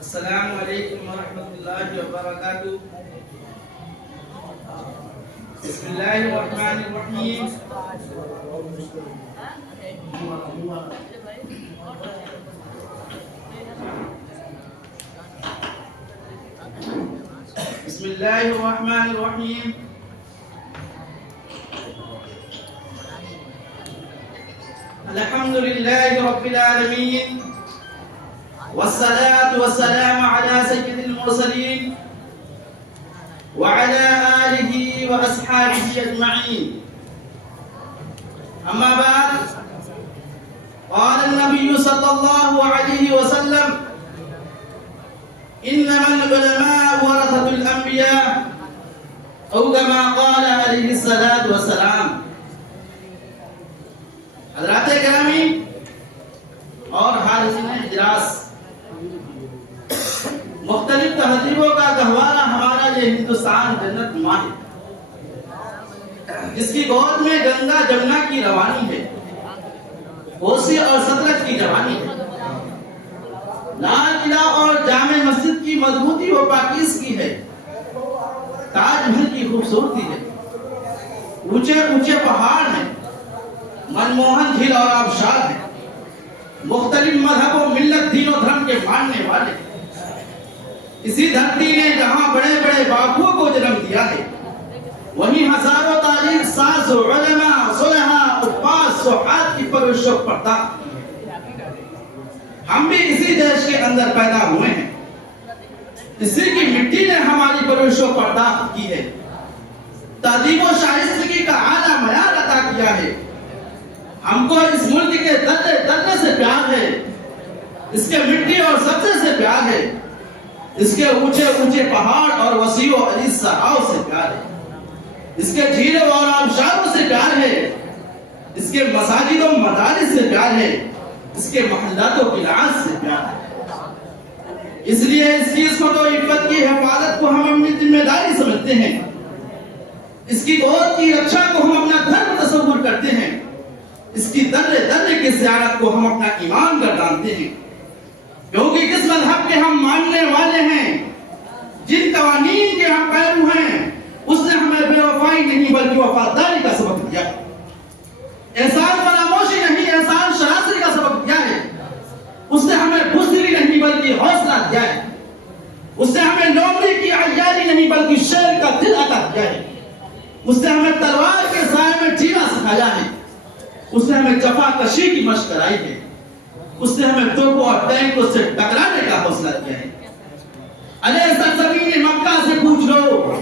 السلام علیکم ورحمۃ اللہ وبرکاتہ. بسم اللہ الرحمن الرحیم. بسم اللہ الرحمن الرحیم. الحمد للہ رب العالمین والصلاة والسلام على سيد المرسلين وعلى آله وأصحابه أجمعين. أما بعد، قال النبي صلى الله عليه وسلم: إنما العلماء ورثة الأنبياء، أو كما قال عليه الصلاة والسلام. حضرات گرامی اور حاضرین اجلاس، مختلف تہذیبوں کا گہوارہ ہمارا یہ ہندوستان جنت نما ہے، جس کی گود میں گنگا جمنا کی روانی ہے، کوسی اور ستلج کی جوانی ہے، لال قلعہ اور جامع مسجد کی مضبوطی و پاکیزگی ہے، تاج محل کی خوبصورتی ہے، اونچے اونچے پہاڑ ہیں، منموہن جھیل اور آبشار ہیں، مختلف مذہب و ملت دین و دھرم کے ماننے والے. اسی دھرتی نے جہاں بڑے بڑے باپوؤں کو جنم دیا ہے، وہیں ہزاروں تاریخ ساز علماء صلحاء عباس سعاد کی پرورش و پرداخت. ہم بھی اسی دیش کے اندر پیدا ہوئے ہیں، اسی کی مٹی نے ہماری پرورش و پرداخت کی ہے، تہذیب و شائستگی کا اعلیٰ معیار عطا کیا ہے. ہم کو اس ملک کے درے درے سے پیار ہے، اس کے مٹی اور سبزے سے پیار ہے، اس کے اونچے اونچے پہاڑ اور وسیع و عریض صحراؤں سے پیار ہے، اس کے جھیلوں اور آبشاروں سے پیار ہے، اس کے مساجد و مدارس سے پیار ہے، اس کے محلات و قلعات سے پیار ہے. اس لیے اس کی عصمت و عفت کی حفاظت کو ہم اپنی ذمہ داری سمجھتے ہیں، اس کی گود کی رکشا کو ہم اپنا دھرم تصور کرتے ہیں، اس کی درے درے کی زیارت کو ہم اپنا ایمان گردانتے ہیں. کیونکہ جس مذہب کے ہم ماننے والے ہیں، جن قوانین کے ہم پیرو ہیں، اس نے ہمیں بے وفائی نہیں بلکہ وفاداری کا سبق دیا ہے، احسان فراموشی نہیں احسان شناسی کا سبق دیا ہے. اس نے ہمیں بزدلی نہیں بلکہ حوصلہ دیا ہے، اس نے ہمیں لومڑی کی عیاری نہیں بلکہ شیر کا دل عطا کیا ہے. اس نے ہمیں تلوار کے سائے میں جینا سکھایا ہے، اس نے ہمیں جفا کشی کی مشق کرائی ہے، اس نے ہمیں توپوں اور ٹینکوں سے ٹکرانے کا حوصلہ دیا ہے. ارے سرزمین مکہ سے پوچھ لو،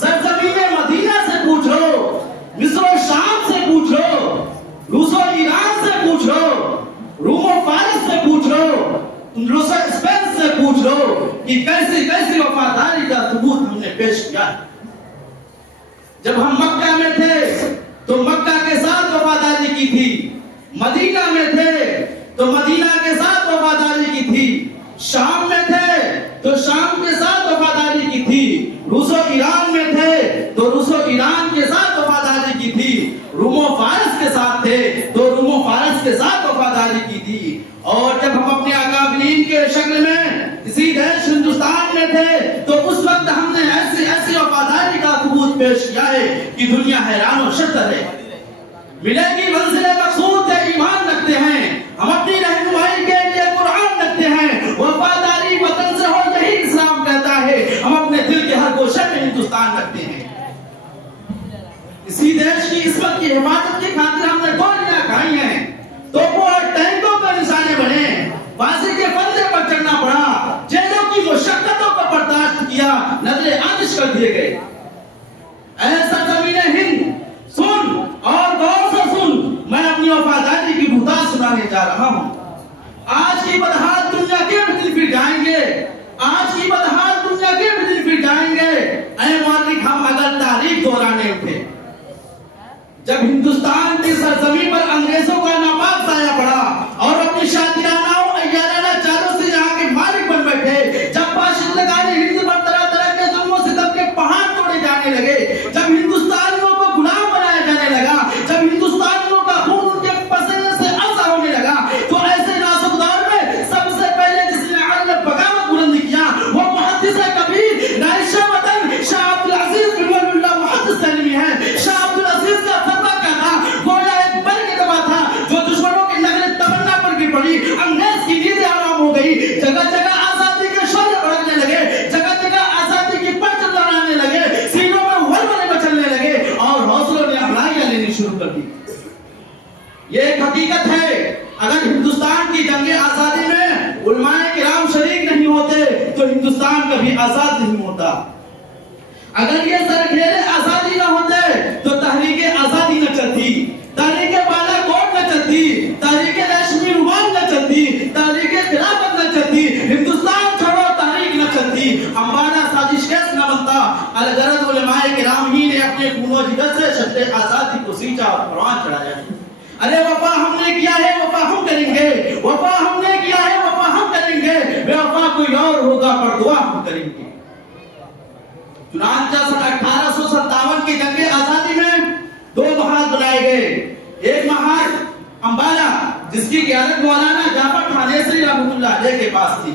سرزمین مدینہ سے پوچھ لو، مصر و شام سے پوچھ لو، روس و ایران سے پوچھ لو، روم و فارس سے پوچھ لو، روس و اسپین سے پوچھ لو کہ کیسی کیسی وفاداری کا ثبوت ہم نے پیش کیا ہے. جب ہم مکہ میں تھے تو مکہ کے ساتھ وفاداری کی تھی، مدینہ میں تھے تو مدینہ کے ساتھ وفاداری کی تھی، شام میں تھے تو شام کے ساتھ وفاداری کی تھی، روس و ایران میں تھے تو روس و ایران کے ساتھ وفاداری کی تھی، روم و فارس کے ساتھ تھے تو روم و فارس کے ساتھ وفاداری کی تھی. اور جب ہم اپنے اکابرین کے شکل میں اسی دیش ہندوستان میں تھے تو اس وقت ہم نے ایسی ایسی وفاداری کا ثبوت پیش کیا ہے کہ دنیا حیران و شتر ہے. ملے گی منزل مقصود کے ایمان رکھتے ہیں، ہم اپنی رہنمائی کے لیے قرآن رکھتے ہیں، وفاداری وطن سے ہو یہی اسلام کہتا ہے. ہم اپنے دل کے ہر گوشے میں ہندوستان رکھتے ہیں. اسی دیش کی عصمت کی حفاظت کی خاطر ہم نے گولیاں کھائی ہیں، توپوں اور ٹینکوں پر نشانے بنے، فانسی کے پھندے پر چڑھنا پڑا، جیلوں کی مشقتوں کو برداشت کیا، نظر آتش کر دیے گئے. اے سرزمین ہند، سن اور غور سے سن، میں اپنی وفاداری کی بہتات سنانے جا رہا ہوں. آج کی بدحال دنیا کے بدل پھر جائیں گے، آج کی بدحال دنیا کے بدل پھر جائیں گے. اے مالک، ہم اگر تاریخ دہرانے اٹھے، جب ہندوستان کی سرزمین پر انگریزوں کا ناپاک سایہ پڑا اور اپنی شاطرانہ و عیارانہ چالوں سے یہاں کے مالک بن بیٹھے، جب باشندگان ہند پر طرح طرح کے ظلم و ستم کے پہاڑ توڑے جانے لگے، جب ہندوستانیوں کو غلام بنایا جانے لگا، جب ہندوستانیوں کا خون ان کے پسینے سے ازا ہونے لگا، تو ایسے نازک دور میں سب سے پہلے جس نے علم بغاوت بلند آزاد نہیں ہوتا. اگر یہ سرخیرے آزادی نہ ہوتے تو تحریک آزادی نہ چلتی, تحریک بالا کوٹ نہ چلتی, تحریک ریشمی رومال نہ چلتی, تحریک خلافت نہ چلتی, ہندوستان چھوڑو تحریک نہ چلتی, امبالا سازش کیس نہ بنتا. الغرض علماء کرام ہی نے اپنے خون و جگر سے شجر آزادی کو سینچا اور پروان چڑھایا ہے. ارے وفا ہم نے کیا ہے وفا ہم کریں گے, وفا ہم نے کیا ہے وفا ہم کریں گے, بے وفا کوئی اور ہوگا پر دعا ہم کریں گے. چنانچہ سن 1857 کی جنگ آزادی میں 2 محاذ بنائے گئے. ایک محاذ امبالا جس کی قیادت مولانا جعفر تھانیسری رحمۃ اللہ علیہ کے پاس تھی.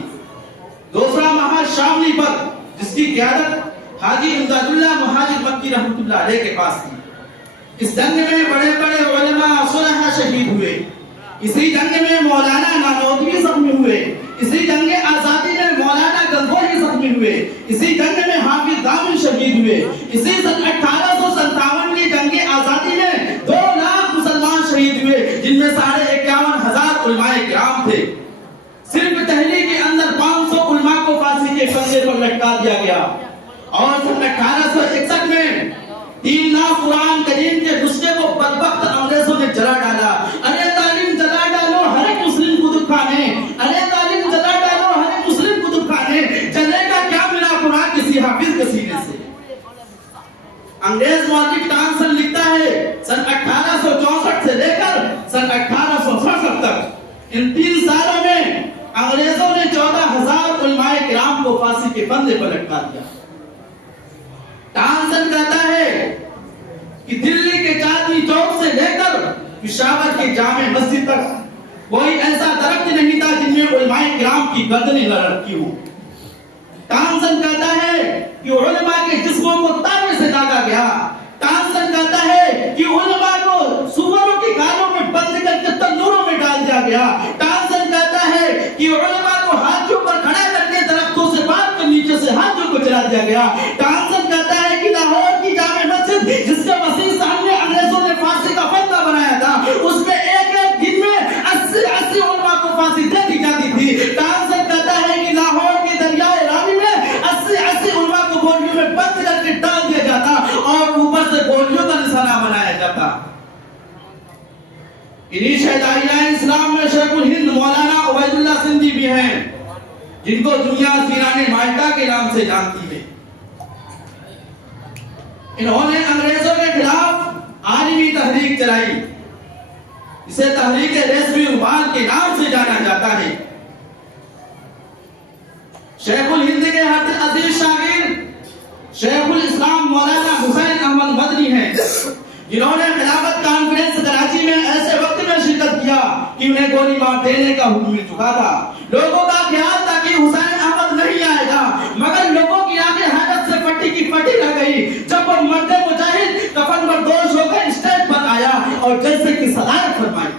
دوسرا محاذ شاملی پر جس کی قیادت حاجی امداد اللہ مہاجر مکی رحمۃ اللہ علیہ کے پاس تھی. اس جنگ میں بڑے بڑے علماء صلحاء شہید ہوئے. اسی جنگ میں مولانا نانوتوی زخمی ہوئے. اسی جنگ آزادی میں مولانا گنگوہی زخمی ہوئے. اسی جنگ میں حافظ دامن شہید ہوئے. اسی سن 1857 کی جنگ آزادی میں 2 لاکھ مسلمان شہید ہوئے, جن میں 51,000 علماء کرام تھے. صرف دہلی کے اندر 500 علماء کو پھانسی کے پھندے پر لٹکا دیا گیا. اور سن 1861 میں 3 لاکھ قرآن کریم کے نسخے کو بدبخت انگریزوں نے جلا ڈالا. ارے تعلیم جلا ڈالو ہر ایک مسلم کو دکھانے, ارے تعلیم جلا ڈالو ہر ایک مسلم کو دکھانے, چلے گا کیا میرا قرآن کسی حافظ کے سینے سے. انگریز مورخ ٹامسن لکھتا ہے سن 1864 سے لے کر سن 1867 تک ان 3 سالوں میں انگریزوں نے 14,000 علماء کرام کو پھانسی کے پھندے پر لٹکا دیا. ٹامسن کہتا ہے کہ دلی کے چاندنی چوک سے لے کر پشاور کی جامع مسجد تک کوئی ایسا درخت نہیں تھا جن میں علماء کرام کی گردنیں نہ لٹکی ہوں. ٹامسن کہتا ہے کہ علماء کے جسموں کو تانبے سے داغا گیا. ٹامسن کہتا ہے کہ علماء کو سوروں کی گالوں میں بند کر کے تندوروں میں ڈال دیا گیا. ٹامسن کہتا ہے کہ علماء کو ہاتھوں پر کھڑا کر کے درختوں سے باندھ کر نیچے سے ہاتھوں کو چلا دیا گیا. ٹامسن کہتا ہے کہ لاہور کی جامع مسجد جس کے وسیع سامنے انگریزوں نے پھانسی کا پھندا بنایا تھا, اس میں ایک ایک دن میں 80 علماء کو پھانسی دے دی جاتی تھی. ٹامسن کہتا ہے کہ لاہور کے دریائے راوی میں 80 علماء کو گولیوں میں بند کر کے ڈال دیا جاتا اور اوپر سے گولیوں کا نشانہ بنایا جاتا. انہی شہدائیان اسلام میں شیخ الہند مولانا عبید اللہ سندھی بھی ہیں, جن کو دنیا سیران مائدہ کے نام سے جانتی ہے. انہوں نے انگریزوں کے خلاف عالمی تحریک چلائی, اسے تحریک ریشمی رومال کے نام سے جانا جاتا ہے. شیخ الہند کے حد عزیز شاگرد شیخ الاسلام مولانا حسین احمد مدنی ہیں, جنہوں نے خلافت کانفرنس کراچی میں ایسے وقت میں شرکت کیا کہ انہیں گولی مار دینے کا حکم مل چکا تھا. لوگوں کا خیال تھا کہ حسین احمد نہیں آئے گا, مگر لوگوں کی آنکھیں حیرت سے پھٹی کی پھٹی رہ گئی جب وہ مرد مجاہد کفن بردوش ہو کر اسٹیج پر آیا اور جلسے کی صدارت فرمائی.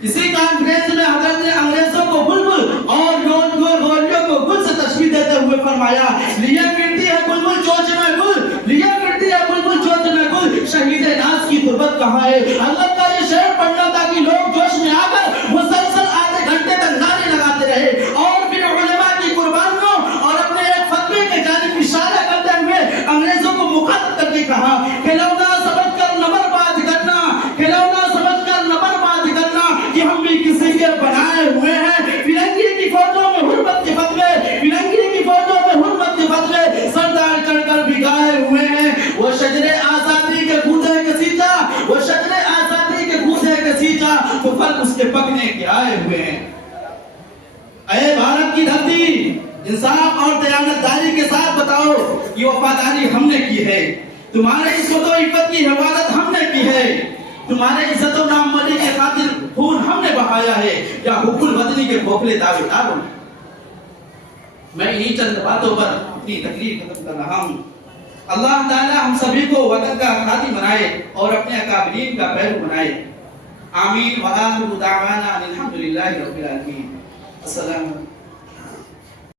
اسی کانفرنس میں حضرت نے انگریزوں کو بلبل اور گولیوں کو گل سے تشبیہ دیتے ہوئے فرمایا, لیے کرتی ہے بلبل چوچ میں گل, لیے کرتی ہے بلبل چوچ میں گل, شہید ناز کی تربت کہاں ہے. اللہ کا یہ شعر پڑھنا تھا کہ لوگ جوش میں آ کر مسلسل آدھے گھنٹے تک نعرے لگاتے رہے, اور پھر علماء کی قربانیوں اور اپنے ایک فتوے کے جانب اشارہ کرتے ہوئے انگریزوں کو مخاطب کر کے کہا, کھلونا سمجھ کر نہ برباد کرنا, کھلونا سمجھ کر نہ برباد کرنا, کہ ہم بھی کسی کے بنائے ہوئے ہیں. فرنگی کی فوجوں میں حرمت کے فتوے, فرنگی کی فوجوں میں حرمت کے فتوے سردار چڑھ کر بگائے ہوئے ہیں. وہ شجر آزادی کے گودے کے سیچا, وہ شجر آزادی کے گودے کے سیچا, تو پھل اس کے پکنے کے آئے ہوئے ہیں. اے بھارت کی دھرتی, انصاف اور دیانتداری کے ساتھ بتاؤ یہ وفاداری ہم نے کی ہے, تمہارے عزت و عفت کی حفاظت ہم نے کی ہے, تمہارے عزت و نام ملی کے خاطر خون ہم نے بہایا ہے, یا حب الوطنی کے کھوکھلے دعوے داروں نے. میں انہی چند باتوں پر اپنی تقریر ختم کر رہا ہوں. اللہ تعالی ہم سبھی کو وطن کا خادم بنائے اور اپنے اکابرین کا پیرو بنائے. آمین. وآخر دعوانا الحمدللہ رب العالمین. السلام علیکم.